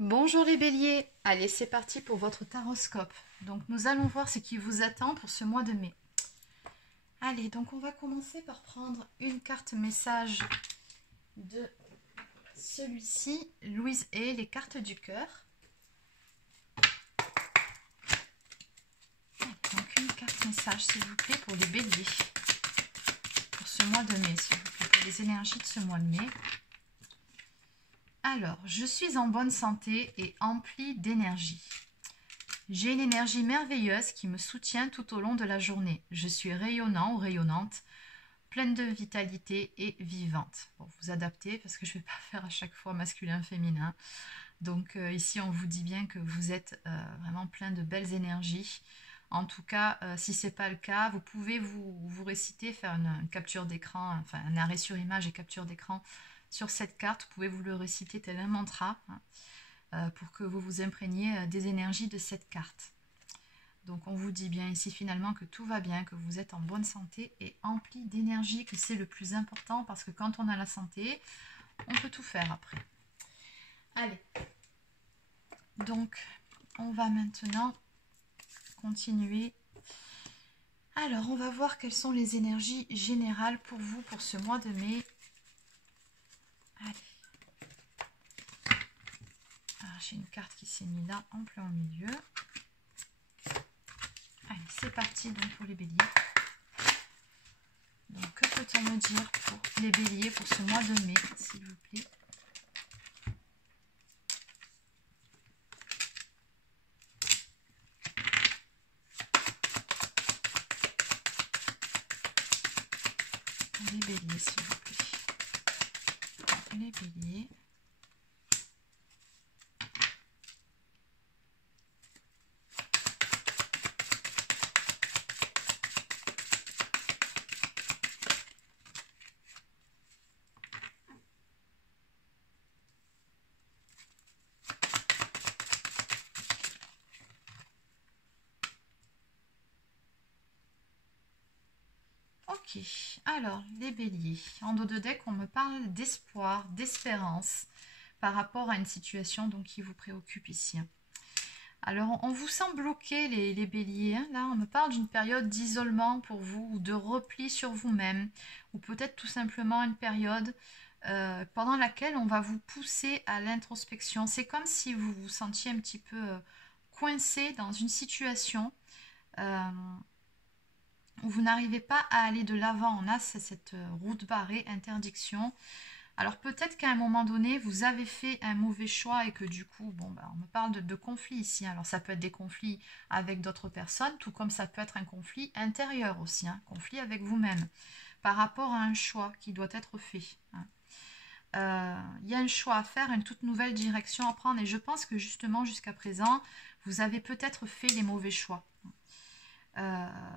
Bonjour les béliers, allez c'est parti pour votre taroscope. Donc nous allons voir ce qui vous attend pour ce mois de mai. Allez, donc on va commencer par prendre une carte message de celui-ci, Louise et les cartes du cœur. Donc une carte message s'il vous plaît pour les béliers. Pour ce mois de mai s'il vous plaît, pour les énergies de ce mois de mai. Alors, je suis en bonne santé et emplie d'énergie. J'ai une énergie merveilleuse qui me soutient tout au long de la journée. Je suis rayonnant ou rayonnante, pleine de vitalité et vivante. Bon, vous adaptez parce que je ne vais pas faire à chaque fois masculin-féminin. Donc ici, on vous dit bien que vous êtes vraiment plein de belles énergies. En tout cas, si ce n'est pas le cas, vous pouvez vous réciter, faire une capture d'écran, enfin un arrêt sur image et capture d'écran sur cette carte. Vous pouvez vous le réciter tel un mantra pour que vous vous imprégniez des énergies de cette carte. Donc on vous dit bien ici finalement que tout va bien, que vous êtes en bonne santé et empli d'énergie, que c'est le plus important parce que quand on a la santé, on peut tout faire après. Allez, donc on va maintenant continuer. Alors on va voir quelles sont les énergies générales pour vous pour ce mois de mai. Allez. J'ai une carte qui s'est mise là en plein milieu. Allez, c'est parti donc pour les béliers. Donc que peut-on me dire pour les béliers pour ce mois de mai, s'il vous plaît? Les béliers, s'il vous plaît. Les béliers. Ok, alors les béliers, en dos de deck on me parle d'espoir, d'espérance par rapport à une situation donc, qui vous préoccupe ici. Alors on vous sent bloqué les béliers, hein. Là on me parle d'une période d'isolement pour vous ou de repli sur vous-même ou peut-être tout simplement une période pendant laquelle on va vous pousser à l'introspection. C'est comme si vous vous sentiez un petit peu coincé dans une situation où vous n'arrivez pas à aller de l'avant. On a cette route barrée, interdiction. Alors peut-être qu'à un moment donné, vous avez fait un mauvais choix et que du coup, bon, on me parle de conflits ici. Alors ça peut être des conflits avec d'autres personnes, tout comme ça peut être un conflit intérieur aussi, hein, conflit avec vous-même, par rapport à un choix qui doit être fait. Y a un choix à faire, une toute nouvelle direction à prendre et je pense que justement jusqu'à présent, vous avez peut-être fait les mauvais choix.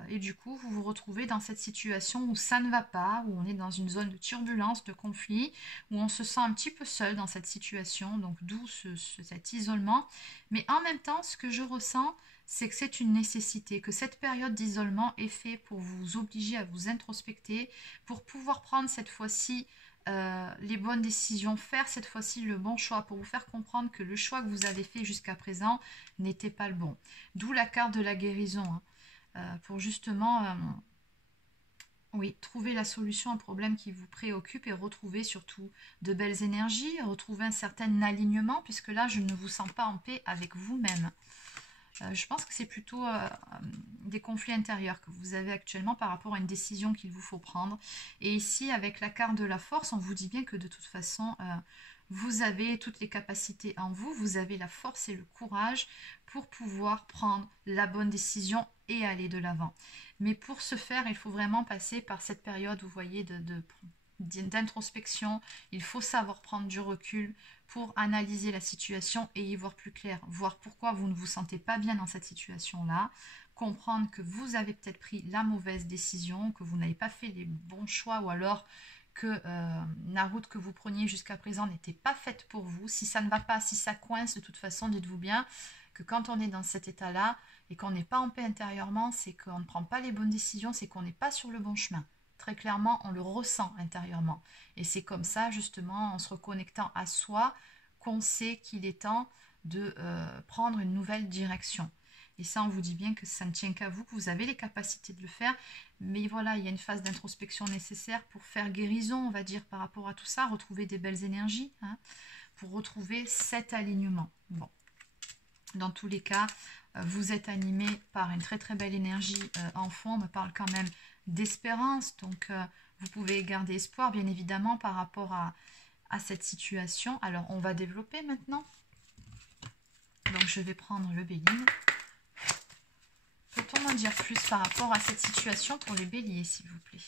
Et du coup, vous vous retrouvez dans cette situation où ça ne va pas, où on est dans une zone de turbulence, de conflit, où on se sent un petit peu seul dans cette situation, donc d'où cet isolement. Mais en même temps, ce que je ressens, c'est que c'est une nécessité, que cette période d'isolement est faite pour vous obliger à vous introspecter, pour pouvoir prendre cette fois-ci les bonnes décisions, faire cette fois-ci le bon choix, pour vous faire comprendre que le choix que vous avez fait jusqu'à présent n'était pas le bon. D'où la carte de la guérison, hein. Pour justement oui, trouver la solution à un problème qui vous préoccupe et retrouver surtout de belles énergies, retrouver un certain alignement, puisque là, je ne vous sens pas en paix avec vous-même. Je pense que c'est plutôt des conflits intérieurs que vous avez actuellement par rapport à une décision qu'il vous faut prendre. Et ici, avec la carte de la force, on vous dit bien que de toute façon, vous avez toutes les capacités en vous, vous avez la force et le courage pour pouvoir prendre la bonne décision et aller de l'avant. Mais pour ce faire, il faut vraiment passer par cette période, vous voyez, d'introspection. Il faut savoir prendre du recul pour analyser la situation et y voir plus clair, voir pourquoi vous ne vous sentez pas bien dans cette situation-là, comprendre que vous avez peut-être pris la mauvaise décision, que vous n'avez pas fait les bons choix ou alors que la route que vous preniez jusqu'à présent n'était pas faite pour vous. Si ça ne va pas, si ça coince, de toute façon, dites-vous bien que quand on est dans cet état-là et qu'on n'est pas en paix intérieurement, c'est qu'on ne prend pas les bonnes décisions, c'est qu'on n'est pas sur le bon chemin. Très clairement, on le ressent intérieurement. Et c'est comme ça, justement, en se reconnectant à soi, qu'on sait qu'il est temps de prendre une nouvelle direction. Et ça, on vous dit bien que ça ne tient qu'à vous, que vous avez les capacités de le faire. Mais voilà, il y a une phase d'introspection nécessaire pour faire guérison, on va dire, par rapport à tout ça, retrouver des belles énergies, hein, pour retrouver cet alignement. Bon, dans tous les cas, vous êtes animé par une très très belle énergie en fond. On me parle quand même d'espérance, donc vous pouvez garder espoir, bien évidemment, par rapport à cette situation. Alors, on va développer maintenant. Donc, je vais prendre le bélier. Peut-on en dire plus par rapport à cette situation pour les béliers, s'il vous plaît?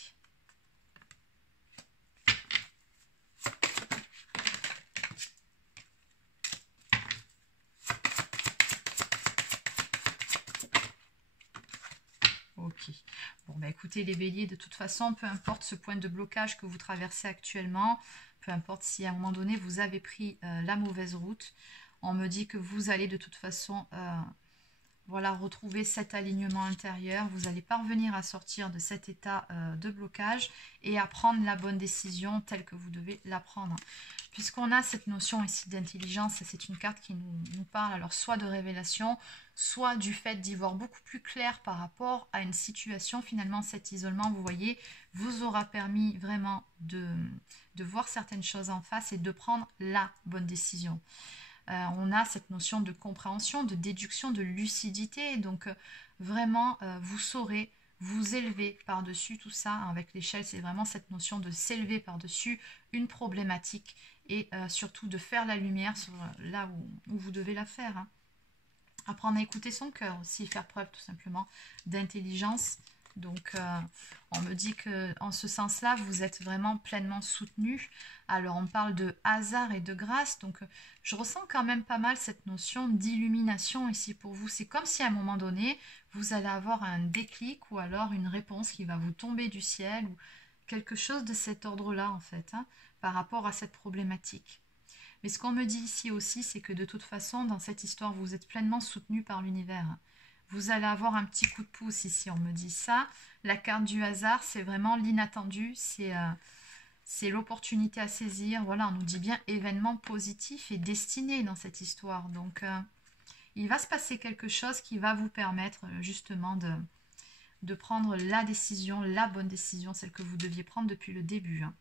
Ok. Bon, bah écoutez, les béliers, de toute façon, peu importe ce point de blocage que vous traversez actuellement, peu importe si à un moment donné, vous avez pris la mauvaise route, on me dit que vous allez de toute façon... voilà, retrouver cet alignement intérieur. Vous allez parvenir à sortir de cet état de blocage et à prendre la bonne décision telle que vous devez la prendre. Puisqu'on a cette notion ici d'intelligence, c'est une carte qui nous parle alors soit de révélation, soit du fait d'y voir beaucoup plus clair par rapport à une situation. Finalement, cet isolement, vous voyez, vous aura permis vraiment de voir certaines choses en face et de prendre la bonne décision. On a cette notion de compréhension, de déduction, de lucidité. Donc, vraiment, vous saurez vous élever par-dessus tout ça. Avec l'échelle, c'est vraiment cette notion de s'élever par-dessus une problématique et surtout de faire la lumière sur là où vous devez la faire. Hein. Apprendre à écouter son cœur aussi, faire preuve tout simplement d'intelligence. Donc, on me dit qu'en ce sens-là, vous êtes vraiment pleinement soutenu. Alors, on parle de hasard et de grâce. Donc, je ressens quand même pas mal cette notion d'illumination ici pour vous. C'est comme si à un moment donné, vous allez avoir un déclic ou alors une réponse qui va vous tomber du ciel ou quelque chose de cet ordre-là, en fait, hein, par rapport à cette problématique. Mais ce qu'on me dit ici aussi, c'est que de toute façon, dans cette histoire, vous êtes pleinement soutenu par l'univers. Vous allez avoir un petit coup de pouce ici, on me dit ça. La carte du hasard, c'est vraiment l'inattendu, c'est l'opportunité à saisir. Voilà, on nous dit bien événement positif et destiné dans cette histoire. Donc, il va se passer quelque chose qui va vous permettre justement de prendre la décision, la bonne décision, celle que vous deviez prendre depuis le début. Hein.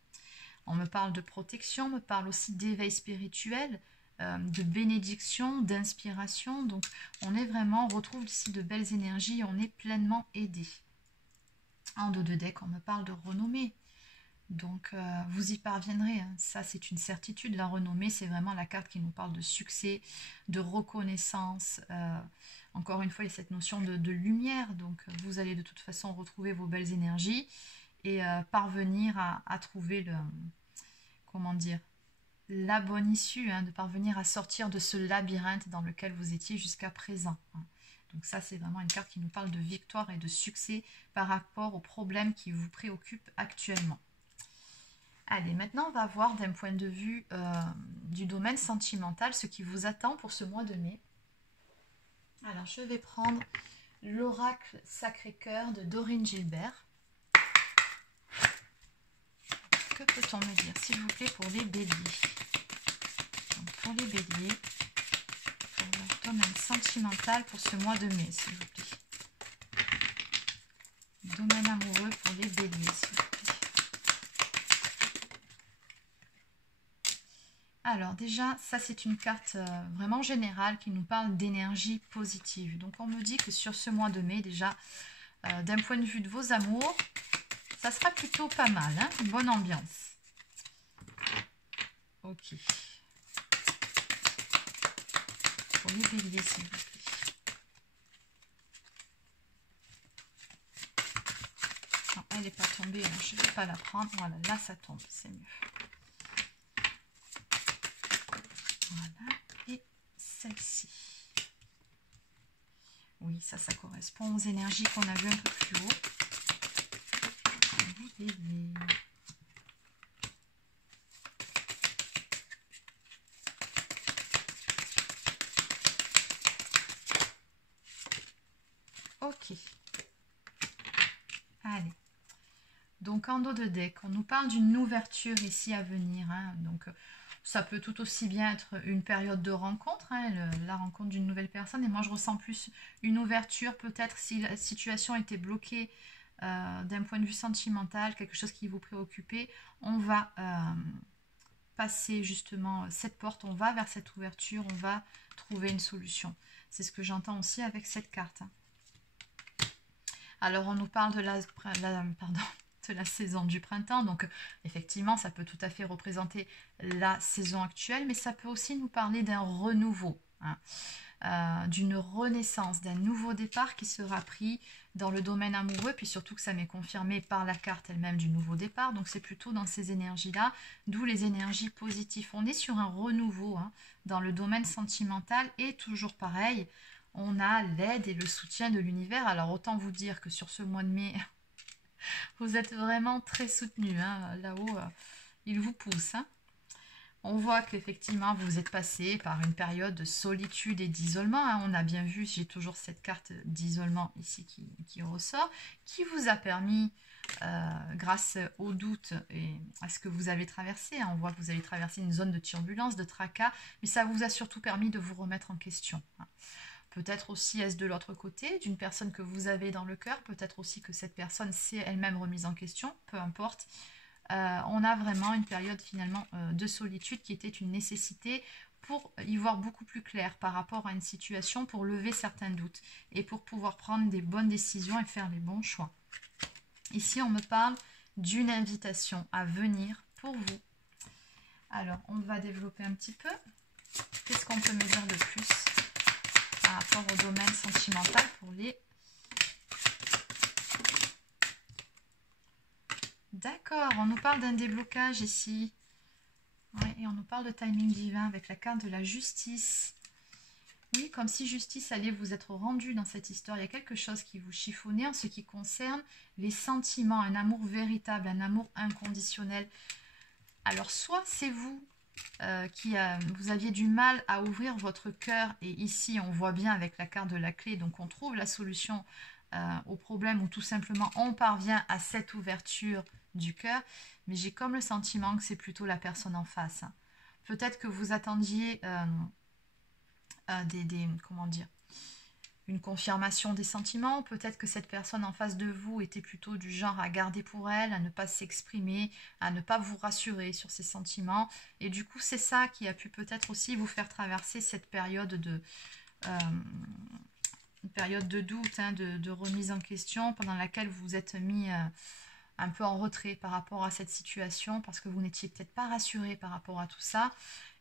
On me parle de protection, on me parle aussi d'éveil spirituel, de bénédiction, d'inspiration. Donc, on est vraiment, on retrouve ici de belles énergies, on est pleinement aidé. En dos de deck, on me parle de renommée. Donc, vous y parviendrez. Hein. Ça, c'est une certitude. La renommée, c'est vraiment la carte qui nous parle de succès, de reconnaissance. Encore une fois, il y a cette notion de lumière. Donc, vous allez de toute façon retrouver vos belles énergies et parvenir à trouver comment dire, la bonne issue, hein, de parvenir à sortir de ce labyrinthe dans lequel vous étiez jusqu'à présent. Hein. Donc ça, c'est vraiment une carte qui nous parle de victoire et de succès par rapport aux problèmes qui vous préoccupent actuellement. Allez, maintenant, on va voir d'un point de vue du domaine sentimental ce qui vous attend pour ce mois de mai. Alors, je vais prendre l'oracle Sacré-Cœur de Dorine Gilbert. Que peut-on me dire, s'il vous plaît, pour les béliers? Donc, pour les béliers, pour leur domaine sentimental pour ce mois de mai, s'il vous plaît. Domaine amoureux pour les béliers, s'il vous plaît. Alors déjà, ça c'est une carte vraiment générale qui nous parle d'énergie positive. Donc on me dit que sur ce mois de mai, déjà, d'un point de vue de vos amours, ça sera plutôt pas mal, hein, une bonne ambiance. Ok. Pour les béliers, s'il vous plaît. Non, elle n'est pas tombée, alors je ne vais pas la prendre. Voilà, là ça tombe, c'est mieux. Voilà, et celle-ci. Oui, ça correspond aux énergies qu'on a vues un peu plus haut. Ok. Allez. Donc en dos de deck, on nous parle d'une ouverture ici à venir. Hein. Donc Ça peut tout aussi bien être une période de rencontre, hein, la rencontre d'une nouvelle personne. Et moi, je ressens plus une ouverture, peut-être si la situation était bloquée d'un point de vue sentimental, quelque chose qui vous préoccupait. On va passer justement cette porte, on va vers cette ouverture, on va trouver une solution. C'est ce que j'entends aussi avec cette carte. Alors, on nous parle de de la saison du printemps. Donc, effectivement, ça peut tout à fait représenter la saison actuelle, mais ça peut aussi nous parler d'un renouveau, hein, d'une renaissance, d'un nouveau départ qui sera pris dans le domaine amoureux, puis surtout que ça m'est confirmé par la carte elle-même du nouveau départ. Donc, c'est plutôt dans ces énergies-là, d'où les énergies positives. On est sur un renouveau, hein, dans le domaine sentimental et toujours pareil, on a l'aide et le soutien de l'univers. Alors, autant vous dire que sur ce mois de mai, vous êtes vraiment très soutenu, hein. Là-haut, il vous pousse, hein. On voit qu'effectivement, vous êtes passé par une période de solitude et d'isolement, hein. On a bien vu, j'ai toujours cette carte d'isolement ici qui ressort, qui vous a permis, grâce au doute et à ce que vous avez traversé, hein, on voit que vous avez traversé une zone de turbulence, de tracas, mais ça vous a surtout permis de vous remettre en question, hein. Peut-être aussi est-ce de l'autre côté, d'une personne que vous avez dans le cœur, peut-être aussi que cette personne s'est elle-même remise en question, peu importe. On a vraiment une période finalement de solitude qui était une nécessité pour y voir beaucoup plus clair par rapport à une situation, pour lever certains doutes et pour pouvoir prendre des bonnes décisions et faire les bons choix. Ici, on me parle d'une invitation à venir pour vous. Alors, on va développer un petit peu. Qu'est-ce qu'on peut me dire de plus par rapport au domaine sentimental pour les... D'accord, on nous parle d'un déblocage ici. Oui, et on nous parle de timing divin avec la carte de la justice. Oui, comme si justice allait vous être rendue dans cette histoire. Il y a quelque chose qui vous chiffonnait en ce qui concerne les sentiments, un amour véritable, un amour inconditionnel. Alors, soit c'est vous vous aviez du mal à ouvrir votre cœur, et ici on voit bien avec la carte de la clé, donc on trouve la solution au problème, ou tout simplement on parvient à cette ouverture du cœur, mais j'ai comme le sentiment que c'est plutôt la personne en face, hein. Peut-être que vous attendiez comment dire, une confirmation des sentiments, peut-être que cette personne en face de vous était plutôt du genre à garder pour elle, à ne pas s'exprimer, à ne pas vous rassurer sur ses sentiments, et du coup c'est ça qui a pu peut-être aussi vous faire traverser cette période de doute, hein, de remise en question, pendant laquelle vous vous êtes mis un peu en retrait par rapport à cette situation, parce que vous n'étiez peut-être pas rassuré par rapport à tout ça,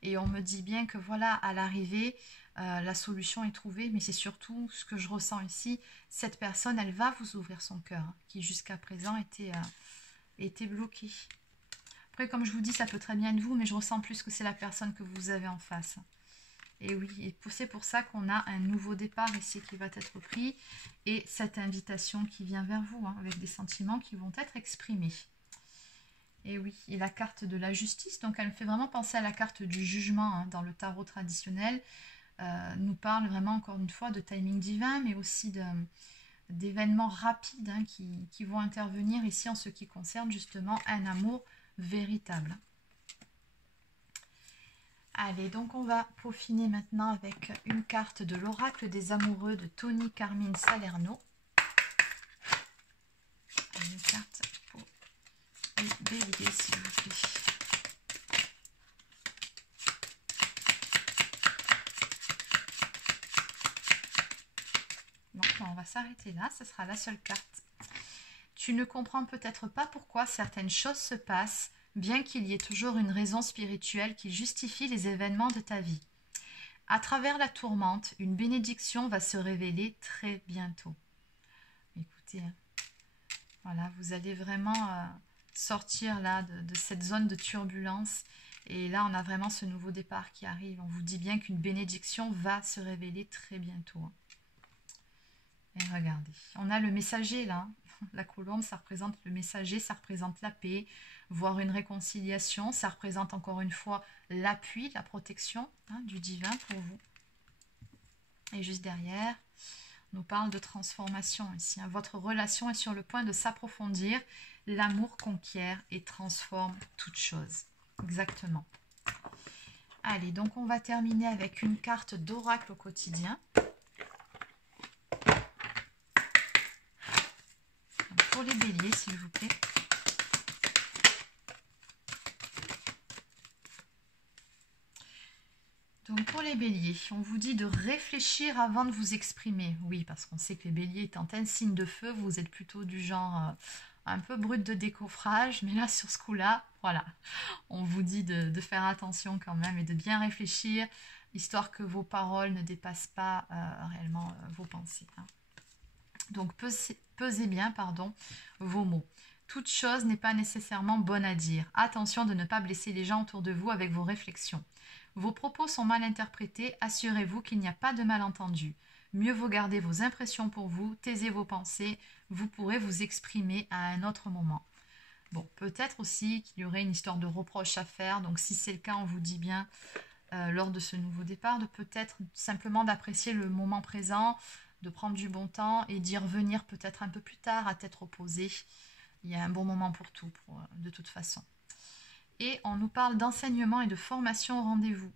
et on me dit bien que voilà, à l'arrivée, la solution est trouvée, mais c'est surtout ce que je ressens ici, cette personne, elle va vous ouvrir son cœur, hein, qui jusqu'à présent était bloqué. Après, comme je vous dis, ça peut très bien être vous, mais je ressens plus que c'est la personne que vous avez en face. Et oui, et c'est pour ça qu'on a un nouveau départ ici qui va être pris, et cette invitation qui vient vers vous, hein, avec des sentiments qui vont être exprimés. Et oui, et la carte de la justice, donc elle me fait vraiment penser à la carte du jugement, hein, dans le tarot traditionnel, nous parle vraiment encore une fois de timing divin, mais aussi d'événements rapides, hein, qui vont intervenir ici en ce qui concerne justement un amour véritable. Allez, donc on va peaufiner maintenant avec une carte de l'oracle des amoureux de Tony Carmine Salerno. Une carte pour les béliers, s'il vous plaît. On va s'arrêter là, ce sera la seule carte. Tu ne comprends peut-être pas pourquoi certaines choses se passent, bien qu'il y ait toujours une raison spirituelle qui justifie les événements de ta vie. À travers la tourmente, une bénédiction va se révéler très bientôt. Écoutez, voilà, vous allez vraiment sortir là de cette zone de turbulence. Et là, on a vraiment ce nouveau départ qui arrive. On vous dit bien qu'une bénédiction va se révéler très bientôt. Et regardez, on a le messager là, la colombe, ça représente le messager, ça représente la paix, voire une réconciliation, ça représente encore une fois l'appui, la protection, hein, du divin pour vous. Et juste derrière, on nous parle de transformation ici, hein. Votre relation est sur le point de s'approfondir, l'amour conquiert et transforme toute chose. Exactement. Allez, donc on va terminer avec une carte d'oracle au quotidien. Donc, pour les béliers, s'il vous plaît. Donc pour les béliers, on vous dit de réfléchir avant de vous exprimer. Oui, parce qu'on sait que les béliers étant un signe de feu, vous êtes plutôt du genre un peu brut de décoffrage. Mais là, sur ce coup-là, voilà, on vous dit de faire attention quand même et de bien réfléchir, histoire que vos paroles ne dépassent pas réellement vos pensées. Hein. Donc pesez bien vos mots. Toute chose n'est pas nécessairement bonne à dire. Attention de ne pas blesser les gens autour de vous avec vos réflexions. Vos propos sont mal interprétés, assurez-vous qu'il n'y a pas de malentendu. Mieux vaut garder vos impressions pour vous, taisez vos pensées, vous pourrez vous exprimer à un autre moment. Bon, peut-être aussi qu'il y aurait une histoire de reproche à faire, donc si c'est le cas, on vous dit bien lors de ce nouveau départ, de peut-être simplement d'apprécier le moment présent, de prendre du bon temps et d'y revenir peut-être un peu plus tard à tête reposée. Il y a un bon moment pour tout, de toute façon. Et on nous parle d'enseignement et de formation au rendez-vous.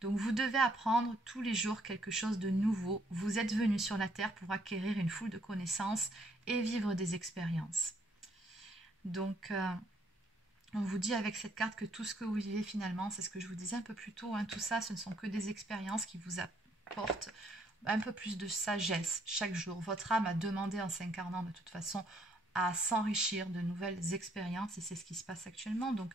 Donc vous devez apprendre tous les jours quelque chose de nouveau. Vous êtes venu sur la Terre pour acquérir une foule de connaissances et vivre des expériences. Donc on vous dit avec cette carte que tout ce que vous vivez finalement, c'est ce que je vous disais un peu plus tôt, hein, tout ça ce ne sont que des expériences qui vous apportent un peu plus de sagesse chaque jour. Votre âme a demandé en s'incarnant de toute façon à s'enrichir de nouvelles expériences et c'est ce qui se passe actuellement. Donc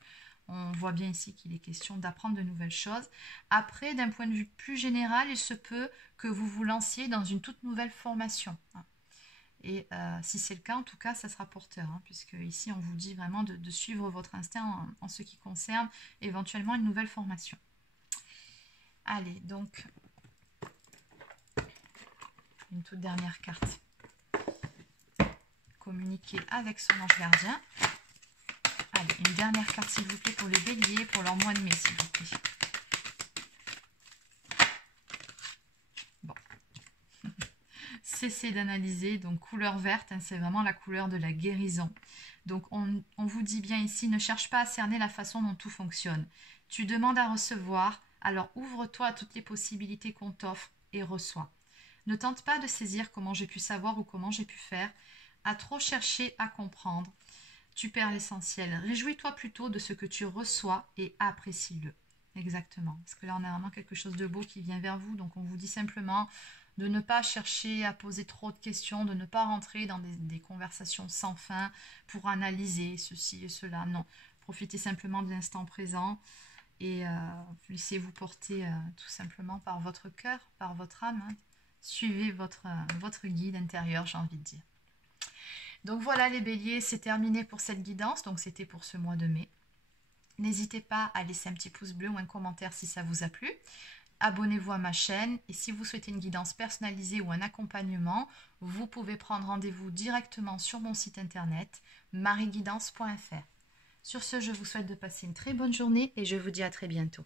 on voit bien ici qu'il est question d'apprendre de nouvelles choses. Après, d'un point de vue plus général, il se peut que vous vous lanciez dans une toute nouvelle formation. Et si c'est le cas, en tout cas, ça sera porteur, hein, puisque ici on vous dit vraiment de suivre votre instinct en ce qui concerne éventuellement une nouvelle formation. Allez, donc une toute dernière carte. Communiquer avec son ange gardien. Allez, une dernière carte s'il vous plaît pour les béliers, pour leur mois de mai s'il vous plaît. Bon. Cessez d'analyser, donc couleur verte, hein, c'est vraiment la couleur de la guérison. Donc on vous dit bien ici, ne cherche pas à cerner la façon dont tout fonctionne. Tu demandes à recevoir, alors ouvre-toi à toutes les possibilités qu'on t'offre et reçois. Ne tente pas de saisir comment j'ai pu savoir ou comment j'ai pu faire. À trop chercher à comprendre, tu perds l'essentiel. Réjouis-toi plutôt de ce que tu reçois et apprécie-le. Exactement. Parce que là, on a vraiment quelque chose de beau qui vient vers vous. Donc, on vous dit simplement de ne pas chercher à poser trop de questions, de ne pas rentrer dans des conversations sans fin pour analyser ceci et cela. Non. Profitez simplement de l'instant présent et laissez-vous porter tout simplement par votre cœur, par votre âme. Hein. Suivez votre guide intérieur, j'ai envie de dire. Donc voilà les béliers, c'est terminé pour cette guidance, donc c'était pour ce mois de mai. N'hésitez pas à laisser un petit pouce bleu ou un commentaire si ça vous a plu. Abonnez-vous à ma chaîne et si vous souhaitez une guidance personnalisée ou un accompagnement, vous pouvez prendre rendez-vous directement sur mon site internet marieguidance.fr. Sur ce, je vous souhaite de passer une très bonne journée et je vous dis à très bientôt.